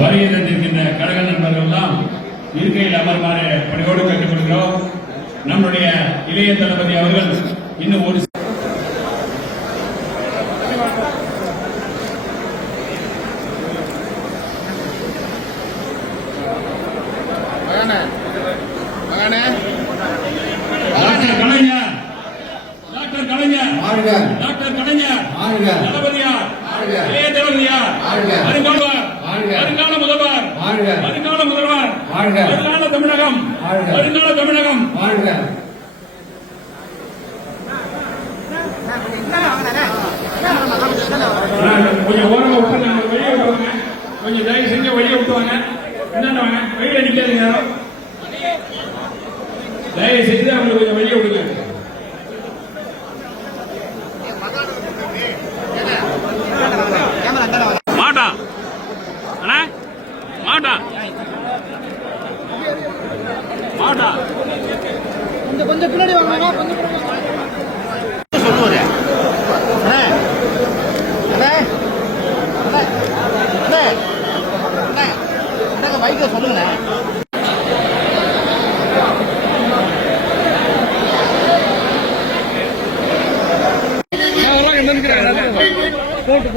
வருகை தந்திருக்கின்ற கழக நண்பர்கள் எல்லாம் இருக்கையில் அமர்மாறு பணியோடு கேட்டுக் கொள்கிறோம். நம்முடைய இளைய தளபதி அவர்கள் இன்னும் ஒரு டாக்டர் கலைஞர் தளபதியார் இளைய தளபதியார் வருங்கால முதல்வர் வருங்கால தமிழகம் கொஞ்சம் ஓரமா விட்டுருங்க, வெளியே விட்டுவாங்க, கொஞ்சம் தயவு செஞ்சு வெளியே விட்டுவாங்க. என்னென்ன வெளியே நிக்காதீங்க, தயவு செய்து அவங்க கொஞ்சம் வெளியே விடுங்க. மாட்டான் கொஞ்சம் பின்னாடி வாங்க. சொல்லுவாரு பைக்ல சொல்லுங்க. போட்டு